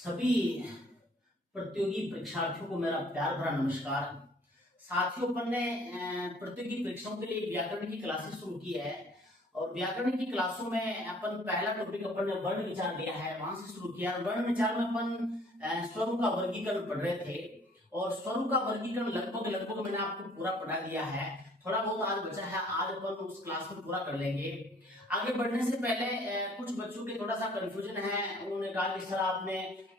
सभी प्रतियोगी परीक्षार्थियों को मेरा प्यार भरा नमस्कार। साथियों, अपन ने प्रतियोगी परीक्षाओं के लिए व्याकरण की क्लासेस शुरू की है और व्याकरण की क्लासों में अपन पहला टॉपिक अपन ने वर्ण विचार लिया है, वहां से शुरू किया। वर्ण विचार में अपन स्वरों का वर्गीकरण पढ़ रहे थे और स्वरों का वर्गीकरण लगभग मैंने आपको पूरा पढ़ा दिया है। थोड़ा बहुत आज बचा है, आज अपन उस क्लास में पूरा कर लेंगे। आगे बढ़ने से पहले कुछ बच्चों के थोड़ा सा कंफ्यूजन है। उन्होंने कहा कि सर आपने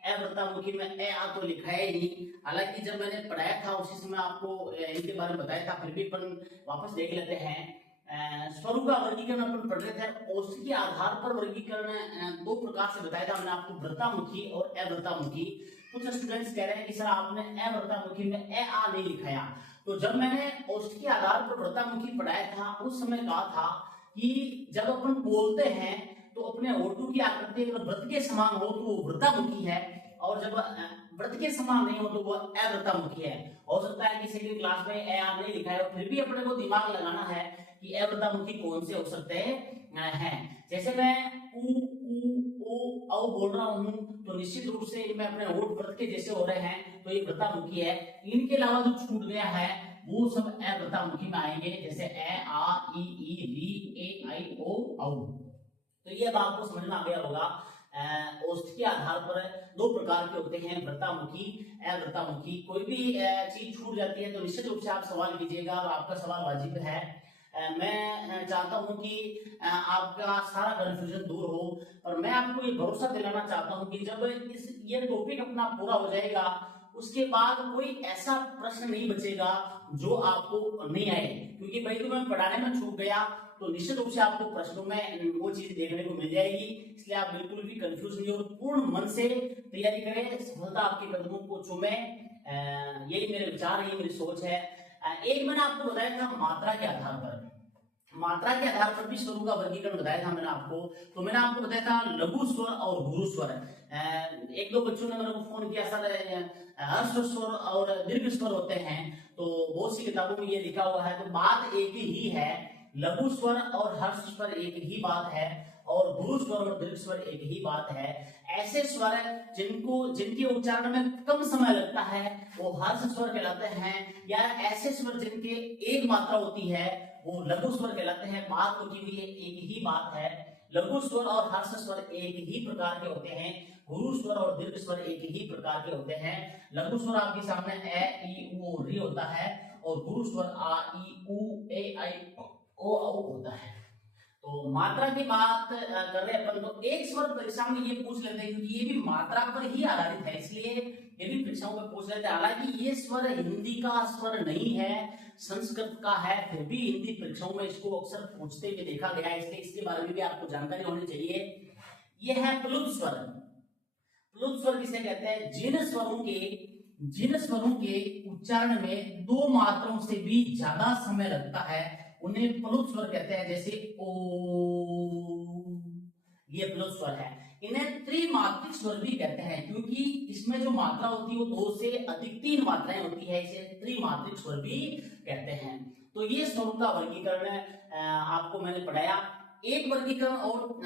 अवृत्तामुखी में ए आ तो लिखा है नहीं। हालांकि जब मैंने पढ़ाया था उसी समय आपको इनके बारे में बताया था, फिर भी अपन वापस देख लेते हैं। स्वरों का वर्गीकरण अपन पढ़ रहे थे, उसके आधार पर वर्गीकरण दो प्रकार से बताया था मैंने आपको, वृत्तामुखी और अवृत्तामुखी। कुछ स्टूडेंट्स कह रहे हैं कि सर आपने अवृत्तामुखी में ए आ नहीं लिखाया। तो जब मैंने औष्ठ के आधार पर वृत्तामुखी पढ़ाया था उस समय कहा था कि जब अपन बोलते हैं तो अपने ओटू की आकृति अगर वृत्त के समान हो तो वो वृत्तामुखी है, और जब वृत्त के समान नहीं हो तो वो अवृत्तामुखी है। हो सकता है किसी भी क्लास में ए आ नहीं लिखा है, फिर भी अपने को दिमाग लगाना है कि अवृत्तामुखी कौन से हो सकते हैं। जैसे मैं उ उ ओ औ बोल रहा हूं तो निश्चित रूप से मैं अपने ओठ वृत्त के जैसे हो रहे हैं, तो ये वृत्तामुखी है। इनके अलावा जो छूट गया है वो सब अवृत्तामुखी में आएंगे, जैसे ए आ ई री ए आई ओ औ। तो ये अब आपको समझ में आ गया होगा। औष्ठ के आधार पर दो प्रकार के होते हैं, वृत्तामुखी, अवृत्तामुखी। कोई भी चीज छूट जाती है तो निश्चित रूप से आप सवाल कीजिएगा और आपका सवाल वाजिब है। मैं चाहता हूं कि आपका सारा कंफ्यूजन दूर हो, और मैं आपको ये भरोसा दिलाना चाहता हूं कि जब ये टॉपिक अपना पूरा हो जाएगा उसके बाद कोई ऐसा प्रश्न नहीं बचेगा जो आपको नहीं आए। क्योंकि भाई तो मैं पढ़ाने में छूट गया तो निश्चित रूप से आपको प्रश्नों में वो चीज देखने को मिल जाएगी। इसलिए आप बिल्कुल भी कंफ्यूज नहीं और पूर्ण मन से तैयारी करें, सफलता आपके कदमों को चूमे। यही मेरे विचार, यही मेरी सोच है। एक मैंने आपको बताया था मात्रा के आधार पर, मात्रा के आधार पर भी स्वरों का वर्गीकरण बताया था मैंने आपको। तो मैंने आपको बताया था लघु स्वर और गुरु स्वर। एक दो बच्चों ने मेरे को फोन किया, सर हर्ष स्वर और दीर्घ स्वर होते हैं, तो बहुत सी किताबों में ये लिखा हुआ है। तो बात एक ही है, लघु स्वर और हर्ष स्वर एक ही बात है, और गुरु स्वर और दीर्घ स्वर एक ही बात है। ऐसे स्वर जिनके उच्चारण में कम समय लगता है वो हर्ष स्वर कहलाते हैं, या ऐसे स्वर जिनके एक मात्रा होती है वो लघु स्वर कहलाते हैं। बात होती हुई है, एक ही बात है। लघु स्वर और हर्ष स्वर एक ही प्रकार के होते हैं, गुरु स्वर और दीर्घ स्वर एक ही प्रकार के होते हैं। लघु स्वर आपके सामने ए ई उ री होता है, और गुरु स्वर आ ई उ ए आई ओ औ होता है। तो मात्रा की बात कर रहे हैं अपन, तो एक स्वर परीक्षा में ये पूछ लेते हैं क्योंकि ये भी मात्रा पर ही आधारित है, इसलिए ये भी परीक्षाओं में पूछ लेते हैं। हालांकि ये स्वर हिंदी का स्वर नहीं है, संस्कृत का है, फिर भी हिंदी परीक्षाओं में इसको अक्सर पूछते हुए देखा गया है, इसलिए इसके बारे में भी आपको जानकारी होनी चाहिए। यह है प्लुत स्वर। प्लुत स्वर किसे कहते हैं? जिन स्वरों के उच्चारण में दो मात्राओं से भी ज्यादा समय लगता है उन्हें प्लुत स्वर कहते हैं। जैसे ओ, ये प्लुत स्वर है। इन्हें त्रिमात्रिक स्वर भी कहते हैं क्योंकि इसमें जो मात्रा होती है वो दो से अधिक तीन मात्राएं होती है, इसे त्रिमात्रिक स्वर भी कहते हैं। तो ये स्वरों का वर्गीकरण आपको मैंने पढ़ाया। एक वर्गीकरण और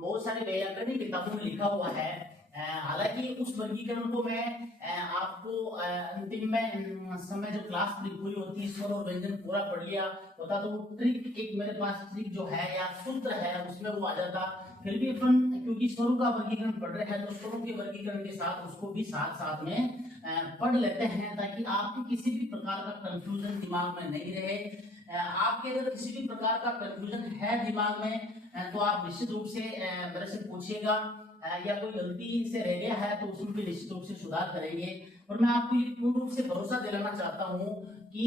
बहुत सारे व्याकरणिक किताबों में लिखा हुआ है। हालांकि उस वर्गीकरण को मैं आपको अंतिम में समय जब क्लास पूरी होती है, स्वर और व्यंजन पूरा पढ़ लिया होता तो वो ट्रिक, एक मेरे पास ट्रिक जो है या सूत्र है उसमें वो आ जाता। फिर भी अपन क्योंकि स्वरों का वर्गीकरण पढ़ रहे हैं तो स्वरों के वर्गीकरण के साथ उसको भी साथ साथ में पढ़ लेते हैं, ताकि आपके किसी भी प्रकार का कंफ्यूजन दिमाग में नहीं रहे। आपके अगर किसी भी प्रकार का कंफ्यूजन है दिमाग में तो आप निश्चित रूप से मेरे से पूछिएगा, या कोई गलती से रह गया है तो उसमें भी निश्चित रूप से सुधार करेंगे। और मैं आपको ये पूर्ण रूप से भरोसा दिलाना चाहता हूं कि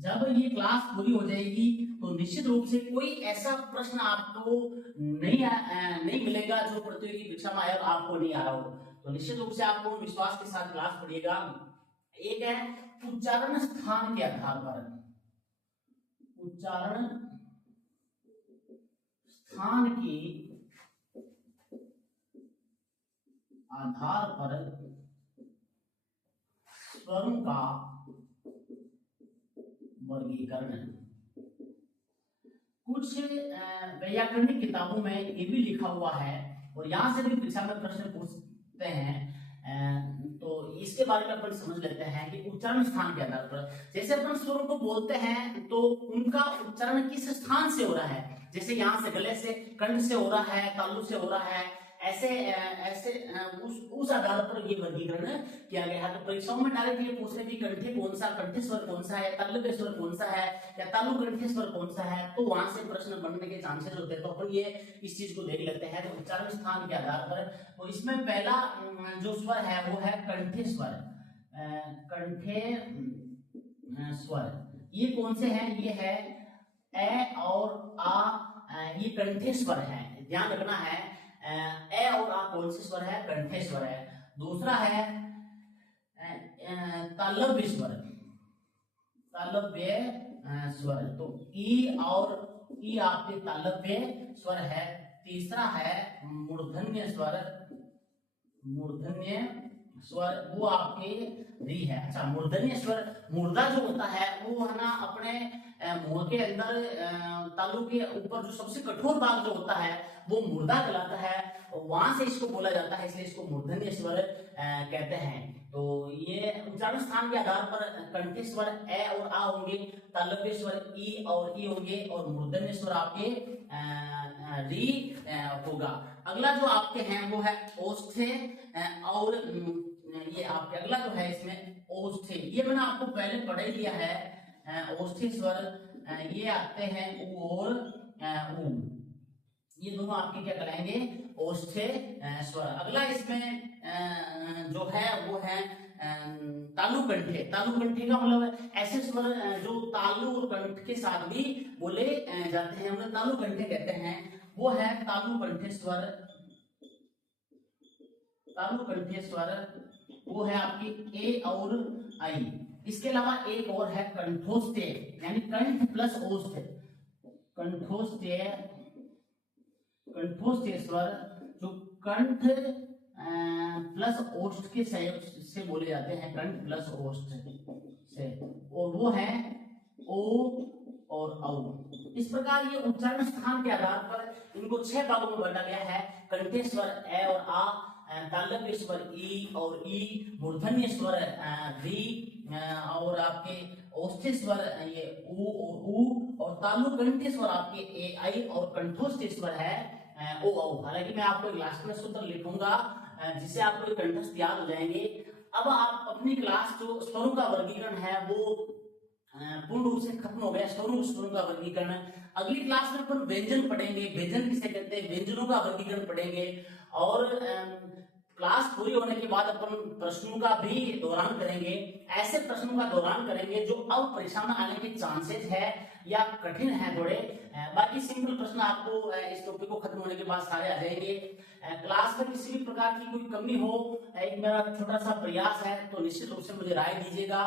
जब ये क्लास पूरी हो जाएगी तो निश्चित रूप से कोई ऐसा प्रश्न आपको नहीं मिलेगा जो प्रतियोगी परीक्षा में आपको नहीं आ रहा हो। तो निश्चित रूप से आपको विश्वास के साथ क्लास पढ़िएगा। एक है उच्चारण स्थान के आधार पर, उच्चारण स्थान के आधार पर स्वरों का वर्गीकरण। कुछ व्याकरणिक किताबों में ये भी लिखा हुआ है और यहां से भी परीक्षा में प्रश्न सकते हैं। तो इसके बारे में अपन समझ लेते हैं कि उच्चारण स्थान के आधार पर, जैसे अपन स्वरों को बोलते हैं तो उनका उच्चारण किस स्थान से हो रहा है, जैसे यहाँ से गले से, कंठ से हो रहा है, तालु से हो रहा है, ऐसे ऐसे उस आधार पर ये वर्गीकरण किया गया है। तो परीक्षाओं में डायरेक्ट ये पूछ रहे कि कंठे कौन सा, कंठे स्वर कौन सा है, तालव्य स्वर कौन सा है, या तालु कंठे स्वर कौन सा है, तो वहां से प्रश्न बनने के चांसेस होते हैं। तो अपन ये इस चीज को देख लेते हैं। तो उच्चारण स्थान के आधार पर, तो इसमें पहला जो स्वर है वो है कंठे स्वर। कंठे स्वर ये कौन से हैं, ये है ए और आ, ये कंठे स्वर है, ध्यान रखना है। ए और आ कौन से स्वर है, कंठे स्वर है। दूसरा है तालव्य स्वर, तालव्य स्वर, तो ई और ई आपके तालव्य स्वर है। तीसरा है मूर्धन्य स्वर, मूर्धन्य स्वर वो आपके री है। अच्छा, मूर्धन्य स्वर, मुर्दा जो होता है वो है ना अपने मुंह के अंदर तालु के ऊपर जो सबसे कठोर भाग जो होता है वो मुर्दा कहलाता है, वहां से इसको बोला जाता है, इसलिए इसको मूर्धन्य स्वर कहते हैं। तो ये उच्चारण स्थान के आधार पर कंठे स्वर ए और आ होंगे, तालव्य स्वर ई और ई होंगे, और मूर्धन्य स्वर आपके री होगा। अगला जो आपके हैं वो है ओष्ठे, और ये आपके अगला जो है इसमें ओष्ठे, ये मैंने आपको पहले पढ़ ही लिया है। ओष्ठे स्वर ये आते हैं उ और उ, ये दोनों आपके क्या कहलाएंगे, ओष्ठे स्वर। अगला इसमें जो है वो है तालु कंठे। तालु कंठे का मतलब ऐसे स्वर जो तालु और कंठ के साथ भी बोले जाते हैं, मतलब तालु कंठे कहते हैं। वो है तालु कंठे स्वर, तालु कंठे स्वर वो है आपकी ए और आई। इसके अलावा एक और है कंठोष्ठे, यानी कंठ प्लस ओष्ठ, कंठोष्ठे, कंठोष्ठे स्वर जो कंठ प्लस ओष्ठ के सहयोग से बोले जाते हैं, कंठ प्लस ओष्ठ से, और वो है ओ और औ। इस प्रकार ये उच्चारण स्थान के आधार पर इनको 6 भागों में बांटा गया है। कंठे स्वर ए और आ, तालव्य स्वर ई और ई, मूर्धन्य स्वर री, और आपके ओष्ठे स्वर ये उ और उ, और तालु कंठे स्वर आपके ए आई, और कंठोष्ठे स्वर है ओ औ। हालांकि मैं आपको लास्ट में सूत्र लिखूंगा जिससे आपको कंठस्थ याद हो जाएंगे। अब आप अपनी क्लास जो स्वरों का वर्गीकरण है वो पूर्ण रूप से खत्म हो गया, स्वरों का वर्गीकरण। अगली क्लास में अपन व्यंजन पढ़ेंगे, व्यंजन किसे कहते हैं, व्यंजनों का वर्गीकरण पढ़ेंगे। और क्लास पूरी होने के बाद अपन प्रश्नों का भी दौरान करेंगे, ऐसे प्रश्नों का दौरान करेंगे जो अब परीक्षा में आने के चांसेस है या कठिन है थोड़े। बाकी सिंपल प्रश्न आपको इस टॉपिक को खत्म होने के बाद सारे आ जाएंगे। क्लास में किसी भी प्रकार की कोई कमी हो, एक मेरा छोटा सा प्रयास है, तो निश्चित रूप से मुझे राय दीजिएगा।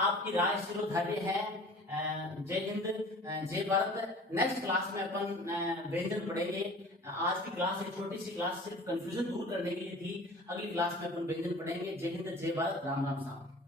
आपकी राय शिरोधार्य है। जय हिंद, जय भारत। नेक्स्ट क्लास में अपन व्यंजन पढ़ेंगे। आज की क्लास एक छोटी सी क्लास सिर्फ कंफ्यूजन दूर करने के लिए थी, अगली क्लास में अपन व्यंजन पढ़ेंगे। जय हिंद, जय भारत, राम राम साहब।